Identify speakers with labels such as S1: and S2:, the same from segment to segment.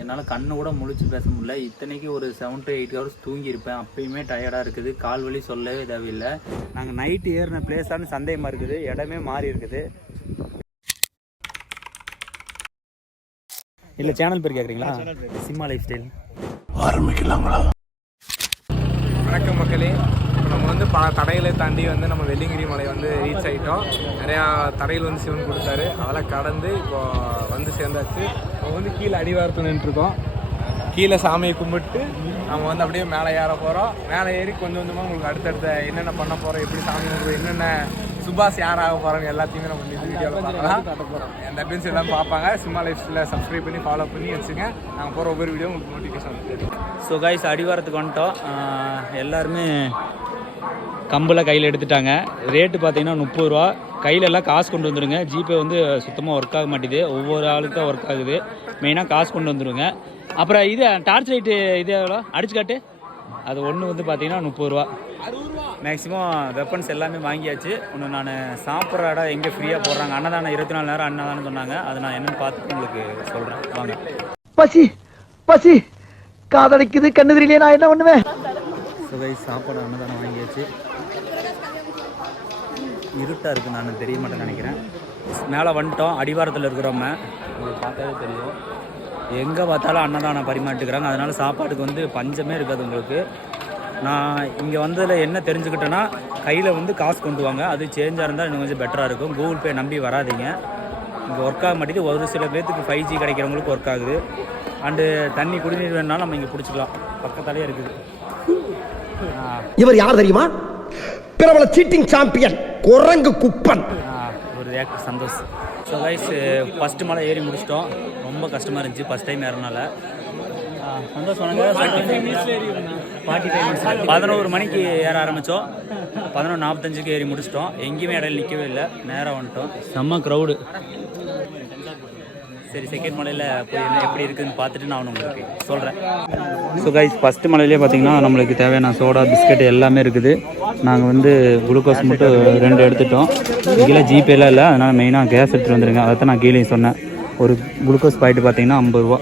S1: என்னால் கண்ணு கூட முழிச்சு பேச முடியல. இத்தனைக்கு ஒரு செவன் டு எயிட் ஹவர்ஸ் தூங்கியிருப்பேன். அப்பயுமே டயர்டாக இருக்குது. கால் வலி சொல்லவே தேவையில்லை. நாங்கள் நைட்டு ஏறின பிளேஸான்னு சந்தேகமாக இருக்குது. இடமே மாறி இருக்குது. இல்லை சேனல் பேர் கேட்குறீங்களா சிம்மா லைஃப் ஸ்டைல்
S2: வணக்கம் மக்களே. வந்து பல தடைகளை தாண்டி வந்து நம்ம வெள்ளிங்கிரி மலை வந்து ரீச் ஆகிட்டோம் நிறையா தடைகள் வந்து சிவன் கொடுத்தாரு. அதெல்லாம் கடந்து இப்போ வந்து சேர்ந்தாச்சு. நம்ம வந்து கீழே அடிவாரத்து நின்றுருக்கோம். கீழே சாமியை கும்பிட்டு நம்ம வந்து அப்படியே மேலே ஏற போகிறோம் மேலே ஏறி கொஞ்சம் கொஞ்சமாக உங்களுக்கு அடுத்தடுத்த என்னென்ன பண்ண போகிறோம் எப்படி சாமி கும்பிடுறது என்னென்ன சுபாஷ் யார் ஆக போகிறாங்க எல்லாத்தையுமே நம்ம இந்த வீடியோவில் பார்க்கலாம். அந்த அட்வென்ஸ் எல்லாம் பார்ப்பாங்க. சிம்மா லைஃப் ஸ்டைலில் சப்ஸ்கிரைப் பண்ணி ஃபாலோ பண்ணி வச்சுங்க. நாங்கள் போகிற ஒவ்வொரு வீடியோ உங்களுக்கு நோட்டிஃபிகேஷன்
S1: ஸோ கைஸ் அடிவாரத்துக்கு வந்துட்டோம். எல்லாருமே கம்பில் கையில் எடுத்துட்டாங்க. ரேட்டு பார்த்தீங்கன்னா முப்பது ரூபா. கையிலெல்லாம் காசு கொண்டு வந்துடுங்க ஜிபே வந்து சுத்தமாக ஒர்க் ஆக மாட்டேது. ஒவ்வொரு ஆளுக்கு தான் ஒர்க் ஆகுது மெயினாக காசு கொண்டு வந்துடுங்க அப்புறம் இது டார்ச் லைட்டு இது எவ்வளோ? அடிச்சு காட்டு. அது ஒன்று வந்து பார்த்தீங்கன்னா முப்பது ரூபா. மேக்ஸிமம் வெப்பன்ஸ் எல்லாமே வாங்கியாச்சு. ஒன்று நான் சாப்பிட்ற இடம் எங்கே ஃப்ரீயாக போடுறாங்க. அன்னதானம் இருபத்தி நாலு நேரம் அன்னதானம் சொன்னாங்க. அதை நான் என்னென்னு பார்த்துட்டு உங்களுக்கு சொல்கிறேன் வாங்க.
S3: பசி! பசி! காதலிக்குது கண்ணு தெரியலையே நான் என்ன பண்ணுவேன்?
S1: சுவை சாப்பாடு அன்னதானம் வாங்கியாச்சு. இருட்டாக இருக்குது நான் தெரிய மாட்டேன்னு நினைக்கிறேன். மேலே வந்துட்டோம் அடிவாரத்தில் இருக்கிறோம். உங்களுக்கு பார்த்தாவே தெரியும். எங்கே பார்த்தாலும் அன்னதானம் பரிமாட்டுக்கிறாங்க. அதனால் சாப்பாட்டுக்கு வந்து பஞ்சமே இருக்காது உங்களுக்கு. நான் இங்கே வந்ததில் என்ன தெரிஞ்சுக்கிட்டேன்னா கையில் வந்து காசு கொண்டு வாங்க. அது சேஞ்சாக இருந்தால் இன்னும் கொஞ்சம் பெட்டராக இருக்கும். கூகுள் பே நம்பி வராதீங்க. இங்கே ஒர்க் ஆக மாட்டேங்குது. ஒரு சில பேர்த்துக்கு ஃபைவ் ஜி கிடைக்கிறவங்களுக்கு ஒர்க் ஆகுது. அண்டு தண்ணி குடிநீர் வேணுனாலும் நம்ம இங்கே பிடிச்சிக்கலாம். பக்கத்தாலே இருக்குது.
S3: இவர் யார் தெரியுமா? பிரபல சீட்டிங் சாம்பியன் குரங்கு குப்பன்.
S1: ஒரு react Santhosh. So guys first மலை ஏறி முடிச்சிட்டோம். ரொம்ப கஷ்டமாக இருந்துச்சு ஃபஸ்ட் டைம் ஏறனால. ஆ, சந்தோஷ் ஃபார்ட்டி ஃபைவ் மினிட்ஸ் பதினோரு மணிக்கு ஏற ஆரம்பித்தோம் பதினொன்று நாற்பத்தஞ்சுக்கு ஏறி முடிச்சிட்டோம். எங்கேயுமே இடையில நிற்கவே இல்லை. நேராக வந்துட்டோம். செம்ம க்ரௌடு சரி செகண்ட் மலையில் போய் என்ன எப்படி இருக்குதுன்னு பார்த்துட்டு நான் உங்களுக்கு சொல்கிறேன் ஸோ கைஸ் ஃபஸ்ட்டு மலையிலே பார்த்தீங்கன்னா நம்மளுக்கு தேவையான சோடா பிஸ்கட் எல்லாமே இருக்குது. நாங்கள் வந்து குளுக்கோஸ் மட்டும் ரெண்டு எடுத்துட்டோம். கீழே ஜிபேலாம் இல்லை அதனால் மெயினாக கேஸ் எடுத்துகிட்டு வந்துருங்க. அதை தான் நான் கீழே சொன்னேன். ஒரு குளுக்கோஸ் பாக்கெட் பார்த்தீங்கன்னா ஐம்பது ரூபா.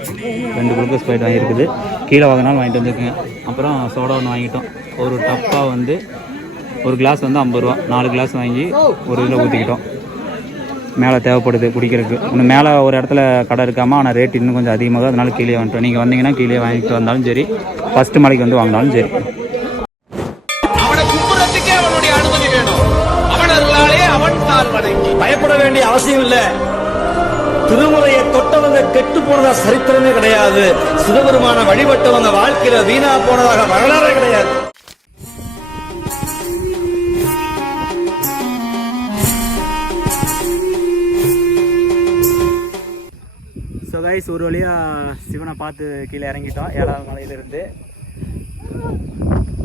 S1: ரெண்டு குளுக்கோஸ் பாக்கெட் வாங்கியிருக்குது. கீழே வாங்கினாலும் வாங்கிட்டு வந்துருக்குங்க அப்புறம் சோடா ஒன்று வாங்கிட்டோம். ஒரு டப்பாக வந்து ஒரு கிளாஸ் வந்து ஐம்பது ரூபா. நாலு கிளாஸ் வாங்கி ஒரு இதில் ஊற்றிக்கிட்டோம் மேலே தேவைப்படுது குடிக்கிறதுக்கு. இன்னும் மேலே ஒரு இடத்துல கடை இருக்காமல் ஆனால் ரேட் இன்னும் கொஞ்சம் அதிகமாக அதனால கீழே வந்துட்டோம். நீங்கள் வந்தீங்கன்னா கீழே வாங்கிட்டு வந்தாலும் சரி ஃபஸ்ட்டு மலைக்கு வந்து வாங்கினாலும் சரி.
S4: பயப்பட வேண்டிய அவசியம் இல்ல. திருமுறையை தொட்டவங்க கெட்டு போனதா சரித்திரமே கிடையாது. சிவபெருமான வழிபட்டவங்க வாழ்க்கையில வீணா போனதாக வரலாறே கிடையாது.
S1: கைஸ் ஒரு வழியாக சிவனை பார்த்து கீழே இறங்கிட்டோம் ஏழாவது மலையிலிருந்து.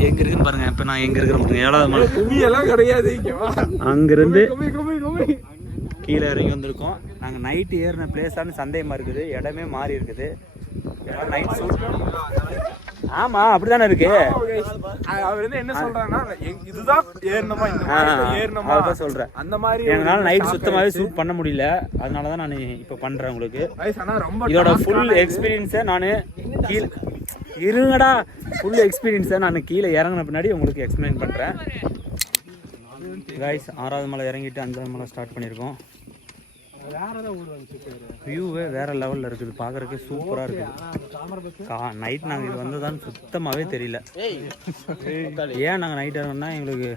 S1: எங்கே இருக்குன்னு பாருங்கள் இப்போ நான் எங்கே இருக்கிறேன் ஏழாவது மலை.
S2: குமியெல்லாம் கிடையாது
S1: அங்கேருந்து
S2: குமி குமி குமி
S1: கீழே இறங்கி வந்திருக்கோம். நாங்கள் நைட்டு ஏறின பிளேஸானு சந்தேகமாக இருக்குது. இடமே மாறி இருக்குது. நைட் ஷூட் ஆமாம் அப்படி தானே இருக்கு
S2: அவர் வந்து என்ன எங்க- இதுதான் ஏறணுமா இந்த ஏறணுமா
S1: அதுதான் சொல்கிறேன்
S2: அந்த மாதிரி
S1: எங்களால் நைட் சுத்தமாகவே ஷூட் பண்ண முடியல. அதனால தான் நான் இப்போ பண்ணுறேன் உங்களுக்கு. இதோட ஃபுல். எக்ஸ்பீரியன்ஸை நான் கீழே இருங்கடா. ஃபுல் எக்ஸ்பீரியன்ஸை நான் கீழே இறங்கின பின்னாடி உங்களுக்கு எக்ஸ்பிளைன் பண்ணுறேன் காய்ஸ் ஆறாவது மலை இறங்கிட்டு அஞ்சாவது மலை ஸ்டார்ட் பண்ணியிருக்கோம். வியூவே வேற லெவலில் இருக்குது. பார்க்குறதுக்கே சூப்பராக இருக்குது. கா நைட் நாங்கள் இது வந்ததான்னு சுத்தமாகவே தெரியல. ஏன் நாங்கள் நைட் இறங்கினா எங்களுக்கு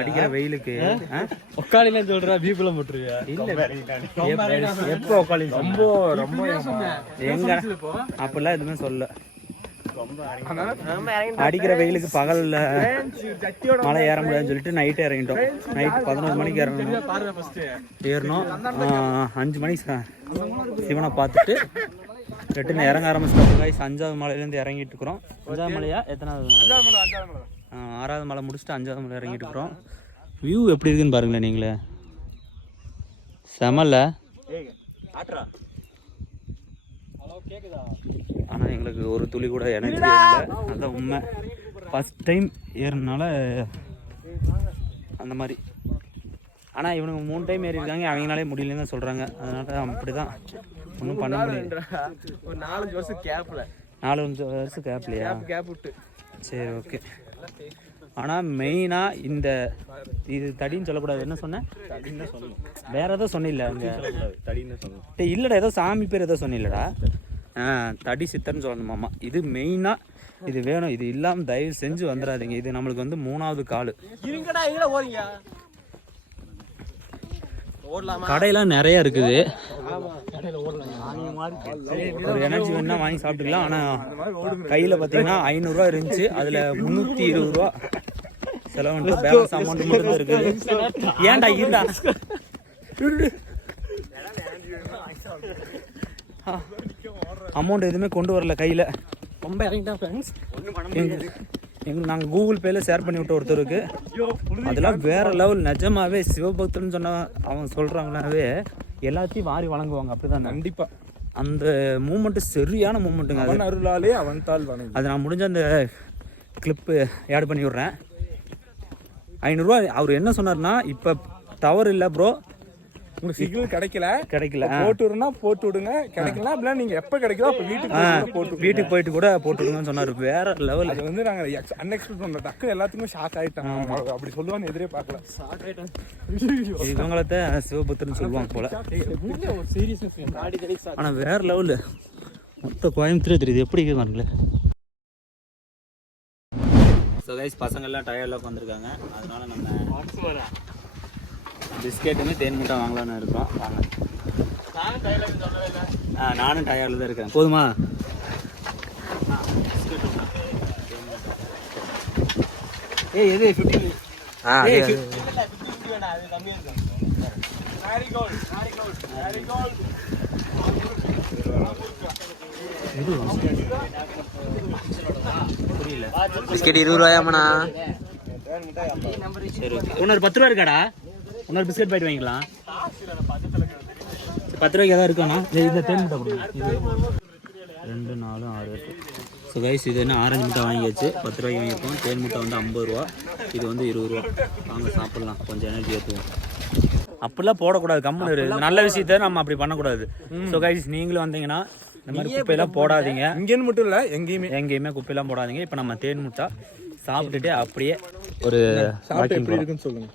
S1: அடிக்கிற வெயிலுக்கு
S4: சொல்ற போட்டுருவியா?
S1: இல்ல. எப்போ உட்காலி ரொம்ப ரொம்ப எங்க? அப்படிலாம் எதுவுமே சொல்ல. அடிக்கிற வெயிலுக்கு பகல்ல மலை ஏற முடியாதுன்னு சொல்லிட்டு நைட்டே இறங்கிட்டோம். நைட் பதினோரு மணிக்கு இறங்கணும். ஏறணும். அஞ்சு மணிக்கு சிவனை பார்த்துட்டு ரிட்டன் இறங்க ஆரம்பிச்சிட்டோம். காய்ஸ் அஞ்சாவது மலையிலேருந்து இறங்கிட்டு இருக்கிறோம். அஞ்சாவது மலையா எத்தனாவது ஆறாவது மலை முடிச்சுட்டு அஞ்சாவது மலை இறங்கிட்டு இருக்கிறோம். வியூ எப்படி இருக்குன்னு பாருங்களேன் நீங்களே. செமல்ல. ஆனால் எங்களுக்கு ஒரு துளி கூட எனர்ஜி இல்லை. அதான் உண்மை. ஃபஸ்ட் டைம் ஏறினால அந்த மாதிரி. ஆனால் இவனுங்க மூணு டைம் ஏறி இருக்காங்க அவங்களாலே முடியலன்னு தான் சொல்கிறாங்க அதனால அப்படி தான் ஒன்றும் பண்ண முடியாது
S2: ஒரு நாலஞ்சு வருஷம் கேப்ல
S1: நாலு அஞ்சு வருஷம் கேப்லையா
S2: கேப் விட்டு.
S1: சரி ஓகே ஆனால் மெயினாக இந்த இது தடின்னு சொல்லக்கூடாது. என்ன சொன்னேன்? வேற ஏதோ சொன்னில்ல அங்கே. டேய் இல்லைடா. ஏதோ சாமி பேர் ஏதோ சொன்னில்லடா. தடி சித்தர்னு சொல்லணுமாம்மா இது மெயினாக இது வேணும். இது இல்லாமல் தயவு செஞ்சு வந்துடாதீங்க. இது நம்மளுக்கு வந்து மூணாவது கால். கடையெல்லாம் நிறைய இருக்குது. ஒரு எனர்ஜி வேணா வாங்கி சாப்பிட்டுக்கலாம். ஆனால் கையில் பார்த்தீங்கன்னா ஐநூறுரூவா இருந்துச்சு. அதில் முந்நூற்றி இருபது ரூபா செலவு பேலன்ஸ் அமௌண்ட் மட்டும் இருக்குது. ஏன்டா இருடா? அமௌண்ட் எதுவுமே கொண்டு வரல கையில்.
S2: ரொம்ப இறங்கிட்டா ஃப்ரெண்ட்ஸ்
S1: எங்க எங்க நாங்கள் கூகுள் பேல ஷேர் பண்ணி விட்ட ஒருத்தருக்கு. அதெல்லாம் வேற லெவல் நிஜமாவே சிவபக்தன் சொன்ன அவன் சொல்றாங்கனாவே எல்லாத்தையும் வாரி வழங்குவாங்க. அப்படிதான்?
S2: கண்டிப்பா.
S1: அந்த மூமெண்ட் சரியான மூமெண்ட்டுங்க அது.
S2: அவன் அருளாலே அவன் தாள் வணங்கி.
S1: அது நான் முடிஞ்ச அந்த கிளிப்பு ஆட் பண்ணி விட்றேன். ஐநூறுரூவா அவர் என்ன சொன்னார்னா இப்போ தவறு இல்லை ப்ரோ
S2: உங்களுக்கு சிக்னல் கிடைக்கல
S1: கிடைக்கல.
S2: போட்டு விடுனா போட்டு விடுங்க கிடைக்கல அப்படின்னா நீங்க எப்ப கிடைக்குதோ அப்ப வீட்டுக்கு போட்டு.
S1: வீட்டுக்கு போயிட்டு கூட போட்டுடுங்கன்னு சொன்னார். வேற லெவல்
S2: அது வந்து நாங்க அன்எக்ஸ்பெக்ட் பண்ற டக்கு எல்லாத்துக்குமே ஷாக் ஆயிட்டாங்க அப்படி சொல்லுவான்னு எதிரே பார்க்கல.
S1: இவங்களத்த சிவபக்தர்னு சொல்லுவாங்க போல. ஆனால் வேற லெவலு மொத்த கோயம்புத்தூரே தெரியுது. எப்படி இருக்குது பாருங்களேன் ஸோ கைஸ் பசங்கள்லாம் டயர்டில் உட்காந்துருக்காங்க அதனால நம்ம பிஸ்கெட்டுமே தேன் முட்டை வாங்கலாம்னு இருக்கோம். வாங்க. ஆ நானும் டயர்டில் தான் இருக்கேன் போதுமா? ஏய் எது ஃபிஃப்டி ஆ புரியல.
S5: பிஸ்கெட் இருபது ரூபாயாமண்ணா
S1: சரி பத்து ரூபா இருக்காடா? இன்னொரு பிஸ்கட் பாக்கெட் வாங்கிக்கலாம். பத்து ரூபாய்க்கு எதாவது இருக்காண்ணா இந்த தேன் முட்டை கொடுங்க. இது ரெண்டு நாலு ஆறு. ஸோ கைஸ் இது என்ன? ஆரஞ்சு முட்டை வாங்கியாச்சு. பத்து ரூபாய்க்கு வாங்கியிருக்கோம். தேன் முட்டை வந்து ஐம்பது ரூபா. இது வந்து இருபது ரூபா. வாங்க சாப்பிட்லாம். கொஞ்சம் எனர்ஜி ஏற்றுவோம் அப்படிலாம் போடக்கூடாது கம்மனு நல்ல விஷயத்த நம்ம அப்படி பண்ணக்கூடாது. ஸோ கைஸ் நீங்களும் வந்தீங்கன்னா இந்த மாதிரி குப்பையெல்லாம் போடாதீங்க.
S2: இங்கேன்னு மட்டும் இல்ல எங்கேயுமே.
S1: எங்கேயுமே குப்பையெல்லாம் போடாதீங்க. இப்போ நம்ம தேன் முட்டை சாப்பிட்டுட்டு அப்படியே ஒரு
S2: சாப்பிட்டு எப்படி. இருக்குன்னு சொல்லுங்க.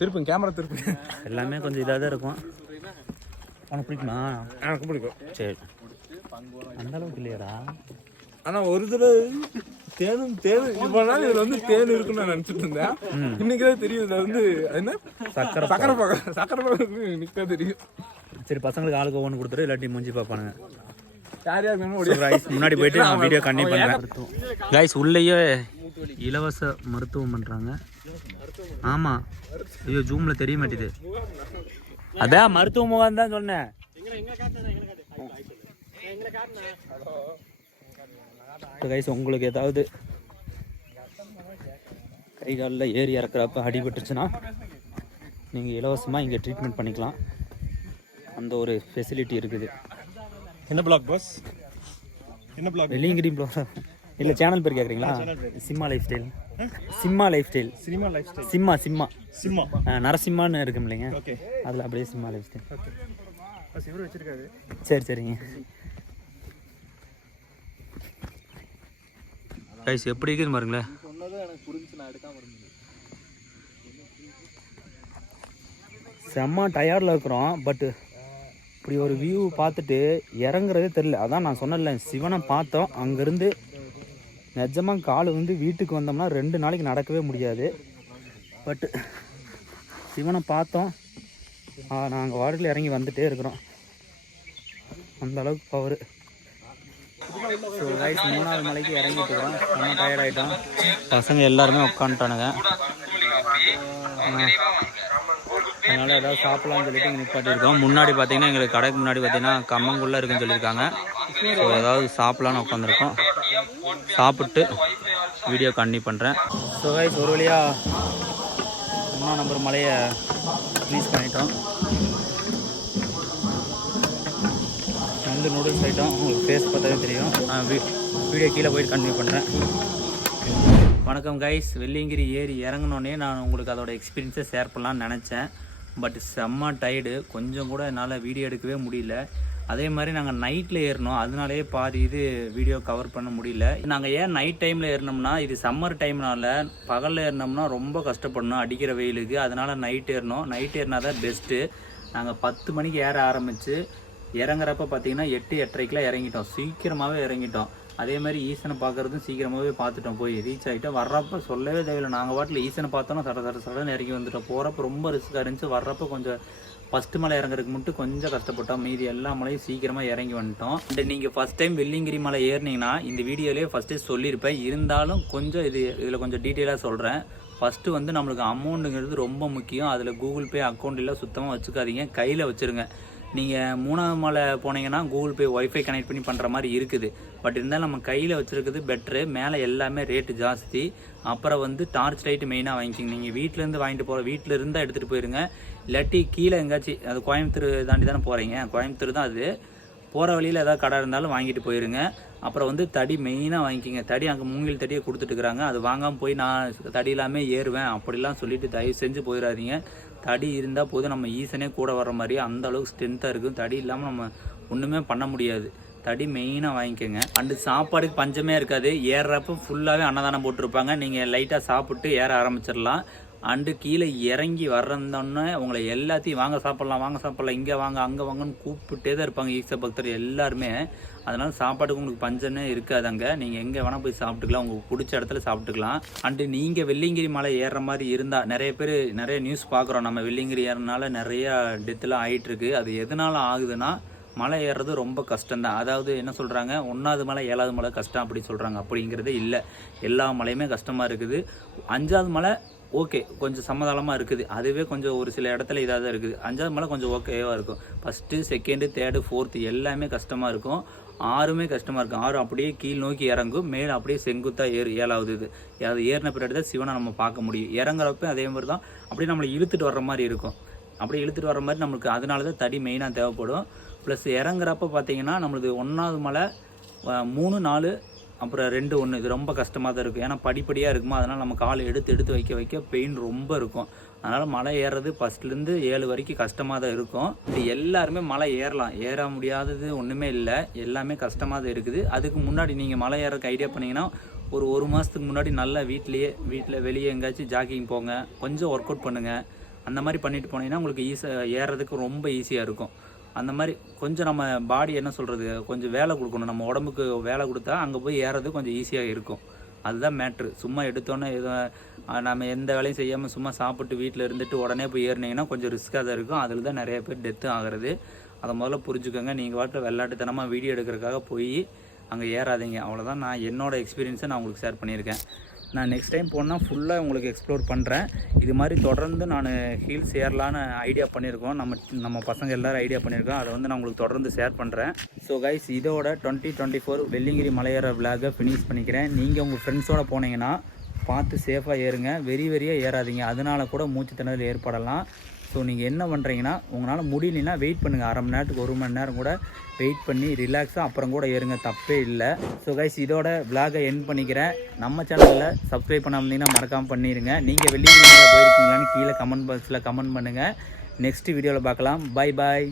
S2: திருப்புங்க கேமரா திருப்புங்க.
S1: எல்லாமே கொஞ்சம் இதாக தான் இருக்கும். உனக்கு பிடிக்குமா?
S2: எனக்கு பிடிக்கும்.
S1: சரி. அந்த அளவுக்கு இல்லையாடா?
S2: ஆனா ஒரு தடவை தேனும் தேனு இவ்வளவு நாள் இதுல வந்து தேன் இருக்குன்னு நான் நினைச்சிட்டு இருந்தேன். இன்னைக்கு தான் தெரியும் இதுல வந்து என்ன?
S1: சக்கரை
S2: சக்கரை பாக்க சக்கரை பாக்க இன்னைக்கு தான் தெரியும்.
S1: சரி பசங்களுக்கு ஆளுக்கு ஒன்று கொடுத்துரு இல்லாட்டி மூஞ்சி பார்ப்பானுங்க.
S2: யார் யார்
S1: முன்னாடி போயிட்டு நான் வீடியோ கண்டினியூ பண்ணுறேன் கைஸ் உள்ளேயே இலவச மருத்துவம் பண்ணுறாங்க ஆமாம் ஐயோ ஜூமில் தெரிய மாட்டேது அதான் மருத்துவ முகாம் தான் சொன்னேன். கைஸ் உங்களுக்கு ஏதாவது கை காலில் ஏறி இறக்குறப்ப அடிபட்டுச்சுன்னா நீங்கள் இலவசமாக இங்கே ட்ரீட்மெண்ட் பண்ணிக்கலாம். அந்த ஒரு ஃபெசிலிட்டி இருக்குது.
S2: என்ன பிளாக் பாஸ் என்ன பிளாக்
S1: வெள்ளியங்கிரி ப்ளோ இல்லை சேனல் பேர் கேட்குறீங்களா Simma life style Simma life style
S2: cinema life style
S1: Simma Simma.
S2: Simma.
S1: நரசிம்மான்னு இருக்கும் இல்லைங்க.
S2: ஓகே.
S1: அதில் அப்படியே சிம்மா லைஃப் ஸ்டைல்
S2: இவரு வச்சிருக்காரு.
S1: சரி சரிங்க. கைஸ் எப்படி இருக்குன்னு பாருங்களேன். செம்ம டயர்டில் இருக்கிறோம் பட்டு இப்படி ஒரு வியூ பார்த்துட்டு இறங்குறதே தெரில அதான் நான் சொன்னேன்ல சிவனை பார்த்தோம் அங்கேருந்து நிஜமாக கால் வந்து வீட்டுக்கு வந்தோம்னா ரெண்டு நாளைக்கு நடக்கவே முடியாது. பட்டு சிவனை பார்த்தோம். நாங்கள் வாரத்தில் இறங்கி வந்துகிட்டே இருக்கிறோம். அந்த அளவுக்கு பவர் ஸோ ரைட் மூணாவது மலைக்கு இறங்கிட்டு இருக்கிறோம். ரொம்ப டயர்ட் ஆகிட்டோம் பசங்க எல்லாருமே உட்காந்துட்டானுங்க. அதனால் ஏதாவது சாப்பிடலாம்னு சொல்லிட்டு இங்கே நிப்பாட்டியிருக்கோம் முன்னாடி பார்த்தீங்கன்னா எங்களுக்கு கடைக்கு முன்னாடி பார்த்தீங்கன்னா கம்மங்குள்ளே இருக்குன்னு சொல்லியிருக்காங்க. ஸோ ஏதாவது சாப்பிட்லான்னு உட்காந்துருக்கோம். சாப்பிட்டு வீடியோ கண்டினியூ பண்ணுறேன் ஸோ கைஸ் ஒரு வழியாக மூணாம் நம்பர் மலையை ஃபினிஷ் பண்ணிட்டோம். வந்து நூடுல்ஸ் ஐட்டம். உங்களுக்கு ஃபேஸ் பார்த்தாவே தெரியும். நான் வீ வீடியோ கீழே போயிட்டு கண்டினியூ பண்ணுறேன் வணக்கம் கைஸ் வெள்ளியங்கிரி ஏறி இறங்கினோடனே நான் உங்களுக்கு அதோட எக்ஸ்பீரியன்ஸை ஷேர் பண்ணலாம்னு நினச்சேன். பட் செம்ம டயர்டு கொஞ்சம் கூட என்னால் வீடியோ எடுக்கவே முடியல. அதே மாதிரி நாங்கள் நைட்டில் ஏறினோம் அதனாலேயே பாதி இது வீடியோ கவர் பண்ண முடியல. நாங்கள் ஏன் நைட் டைமில் ஏறினோம்னா இது சம்மர் டைம்னால பகலில் ஏறினோம்னா ரொம்ப கஷ்டப்படணும். அடிக்கிற வெயிலுக்கு. அதனால் நைட் ஏறினோம் நைட் ஏறினா தான் பெஸ்ட்டு நாங்கள் பத்து மணிக்கு ஏற ஆரம்பித்து இறங்குறப்ப பார்த்தீங்கன்னா எட்டு எட்டரைக்கெலாம் இறங்கிட்டோம். சீக்கிரமாகவே இறங்கிட்டோம். அதே மாதிரி ஈசனை பார்க்குறதும் சீக்கிரமாகவே பார்த்துட்டோம் போய் ரீச் ஆகிட்டோம் வர்றப்ப சொல்லவே தேவையில்லை. நாங்கள் பாட்டில் ஈசனை பார்த்தோன்னா சட சட சடன்னு இறங்கி வந்துட்டோம். போகிறப்ப ரொம்ப ரிஸ்க்காக இருந்துச்சு. வர்றப்போ கொஞ்சம் ஃபஸ்ட்டு மலை இறங்குறதுக்கு மட்டும் கொஞ்சம் கஷ்டப்பட்டோம். மீதி எல்லா மலையும் சீக்கிரமாக இறங்கி வந்துட்டோம். அண்ட் நீங்கள் ஃபஸ்ட் டைம் வெள்ளிங்கிரி மலை ஏறினீங்கன்னா இந்த வீடியோலேயே ஃபஸ்ட்டே சொல்லியிருப்பேன். இருந்தாலும் கொஞ்சம் இது இதில் கொஞ்சம் டீட்டெயிலாக சொல்கிறேன் ஃபஸ்ட்டு வந்து நம்மளுக்கு அமௌண்ட்டுங்கிறது ரொம்ப முக்கியம். அதில் கூகுள் பே அக்கௌண்ட் எல்லாம் சுத்தமாக வச்சுக்காதீங்க. கையில் வச்சுருங்க. நீங்கள் மூணாவது மலை போனீங்கன்னா கூகுள் பே ஒய்ஃபை கனெக்ட் பண்ணி பண்ணுற மாதிரி இருக்குது. பட் இருந்தாலும் நம்ம கையில் வச்சுருக்குது பெட்ரு மேலே எல்லாமே ரேட்டு ஜாஸ்தி. அப்புறம் வந்து டார்ச் லைட்டு மெயினாக வாங்கிக்கிங்க. நீங்கள் வீட்டிலேருந்து வாங்கிட்டு போகிற வீட்டில் இருந்தால் எடுத்துகிட்டு போயிருங்க. இல்லாட்டி கீழே எங்கேயாச்சும் அது கோயம்புத்தூர் தாண்டி தானே போகிறீங்க கோயம்புத்தூர் தான் அது. போகிற வழியில் ஏதாவது கடை இருந்தாலும் வாங்கிட்டு போயிருங்க. அப்புறம் வந்து தடி மெயினாக வாங்கிக்கிங்க. தடி அங்கே மூங்கில் தடியை கொடுத்துட்டுருக்குறாங்க அது வாங்காமல் போய் நான் தடி இல்லாமல் ஏறுவேன். அப்படிலாம் சொல்லிட்டு தயவு செஞ்சு போயிடாதீங்க. தடி இருந்தால் போதும். நம்ம ஈசனே கூட வர்ற மாதிரி அந்த அளவுக்கு ஸ்ட்ரென்த்தாக இருக்கும். தடி இல்லாமல் நம்ம ஒன்றுமே பண்ண முடியாது. தடி மெயினாக வாங்கிக்கோங்க. அண்டு சாப்பாடுக்கு பஞ்சமே இருக்காது. ஏறுறப்ப ஃபுல்லாகவே அன்னதானம் போட்டிருப்பாங்க. நீங்கள் லைட்டாக சாப்பிட்டு ஏற ஆரம்பிச்சிடலாம். அண்டு கீழே இறங்கி வர்றந்தோடனே உங்களை எல்லாத்தையும் வாங்க சாப்பிட்லாம் வாங்க சாப்பிட்லாம் இங்கே வாங்க அங்கே வாங்கன்னு கூப்பிட்டே தான் இருப்பாங்க ஈச பக்தர் எல்லாருமே. அதனால் சாப்பாட்டுக்கு உங்களுக்கு பஞ்சமே இருக்காது அங்கே நீங்கள் எங்கே வேணால் போய் சாப்பிட்டுக்கலாம் உங்களுக்கு பிடிச்ச இடத்துல சாப்பிட்டுக்கலாம். அண்டு நீங்கள் வெள்ளிங்கிரி மலை ஏறுற மாதிரி இருந்தால் நிறைய பேர் நிறைய நியூஸ் பார்க்குறோம். நம்ம வெள்ளிங்கிரி ஏறனால நிறையா டெத்துலாம் ஆகிட்டுருக்கு அது எதனால் ஆகுதுன்னா மலை ஏறுறது ரொம்ப கஷ்டம்தான். அதாவது என்ன சொல்கிறாங்க ஒன்றாவது மலை ஏழாவது மலை கஷ்டம் அப்படி சொல்கிறாங்க அப்படிங்கிறதே இல்லை. எல்லா மலையுமே கஷ்டமாக இருக்குது. அஞ்சாவது மலை ஓகே கொஞ்சம் சமதளமாக இருக்குது. அதுவே கொஞ்சம் ஒரு சில இடத்துல இதாக தான் இருக்குது. அஞ்சாவது மலை கொஞ்சம் ஓகேவாக இருக்கும். ஃபஸ்ட்டு செகண்டு தேர்டு ஃபோர்த்து எல்லாமே கஷ்டமாக இருக்கும். ஆறுமே கஷ்டமாக இருக்கும். ஆறு அப்படியே கீழ் நோக்கி இறங்கும். மேலே அப்படியே செங்குத்தாக ஏறு ஏழாவது இது. அது ஏறின பின்னாடி தான் சிவனை நம்ம பார்க்க முடியும். இறங்குறப்ப அதே மாதிரி தான் அப்படியே நம்மளை இழுத்துட்டு வர்ற மாதிரி இருக்கும். அப்படியே இழுத்துட்டு வர மாதிரி நம்மளுக்கு அதனால தான் தடி மெயினாக தேவைப்படும். ப்ளஸ் இறங்குறப்ப பார்த்தீங்கன்னா நம்மளுக்கு ஒன்றாவது மலை மூணு நாலு அப்புறம் ரெண்டு ஒன்று இது ரொம்ப கஷ்டமாக தான் இருக்கும். ஏன்னா படிப்படியாக இருக்குமா அதனால் நம்ம காலை எடுத்து எடுத்து வைக்க வைக்க பெயின் ரொம்ப இருக்கும். அதனால் மலை ஏறுறது ஃபஸ்ட்லேருந்து ஏழு வரைக்கும் கஷ்டமாக தான் இருக்கும். இது எல்லாருமே மலை ஏறலாம். ஏற முடியாதது ஒன்றுமே இல்லை. எல்லாமே கஷ்டமாக தான் இருக்குது. அதுக்கு முன்னாடி நீங்கள் மலை ஏறக்கு ஐடியா பண்ணீங்கன்னா ஒரு ஒரு மாதத்துக்கு முன்னாடி நல்லா வீட்லேயே வீட்டில் வெளியே எங்கேயாச்சும் ஜாக்கிங் போங்க. கொஞ்சம் ஒர்க் அவுட் பண்ணுங்கள் அந்த மாதிரி பண்ணிட்டு போனீங்கன்னா உங்களுக்கு ஈஸியாக ஏறுறதுக்கு ரொம்ப ஈஸியாக இருக்கும். அந்த மாதிரி கொஞ்சம் நம்ம பாடி என்ன சொல்கிறது கொஞ்சம் வேலை கொடுக்கணும். நம்ம உடம்புக்கு வேலை கொடுத்தா அங்கே போய் ஏறது கொஞ்சம் ஈஸியாக இருக்கும். அதுதான் மேட்ரு சும்மா எடுத்தோன்னே எதுவும் நம்ம எந்த வேலையும் செய்யாமல் சும்மா சாப்பிட்டு வீட்டில் இருந்துட்டு உடனே போய் ஏறினீங்கன்னா கொஞ்சம் ரிஸ்க்காக தான் இருக்கும். அதில் தான் நிறைய பேர் டெத்து ஆகிறது. அதை முதல்ல புரிஞ்சுக்கோங்க. நீங்கள் வாட்டில் விளாட்டுத்தனமாக வீடியோ எடுக்கிறதுக்காக போய் அங்கே ஏறாதீங்க. அவ்வளோதான் நான் என்னோடய எக்ஸ்பீரியன்ஸை நான் உங்களுக்கு ஷேர் பண்ணியிருக்கேன். நான் நெக்ஸ்ட் டைம் போனால் ஃபுல்லாக உங்களுக்கு எக்ஸ்ப்ளோர் பண்ணுறேன் இது மாதிரி தொடர்ந்து நான் ஹீல்ஸ் ஏறலான்னு ஐடியா பண்ணியிருக்கோம். நம்ம நம்ம பசங்க எல்லோரும் ஐடியா பண்ணியிருக்கோம். அதை வந்து நான் உங்களுக்கு தொடர்ந்து ஷேர் பண்ணுறேன் ஸோ கைஸ் இதோட டுவெண்ட்டி டுவெண்ட்டி ஃபோர் வெள்ளிங்கிரி மலையேற விளாகை ஃபினிஷ் பண்ணிக்கிறேன். நீங்கள் உங்கள் ஃப்ரெண்ட்ஸோட போனீங்கன்னா பார்த்து சேஃபாக ஏறுங்க. வெறி வெறியாக ஏறாதீங்க. அதனால கூட மூச்சு திணறல் ஏற்படலாம். ஸோ நீங்கள் என்ன பண்ணுறீங்கன்னா உங்களால் முடியலன்னா வெயிட் பண்ணுங்கள் அரை மணி நேரத்துக்கு ஒரு மணி நேரம் கூட வெயிட் பண்ணி ரிலாக்ஸாக அப்புறம் கூட ஏறுங்க. தப்பே இல்லை. ஸோ கைஸ் இதோட விலாகை என் பண்ணிக்கிறேன். நம்ம சேனலில் சப்ஸ்கிரைப் பண்ணாம இருந்தீங்கன்னா மறக்காமல் பண்ணிடுங்க நீங்கள் வெளியே போயிருக்கீங்களான்னு கீழே கமெண்ட் பாக்ஸில் கமெண்ட் பண்ணுங்கள் நெக்ஸ்ட் வீடியோவில் பார்க்கலாம். Bye bye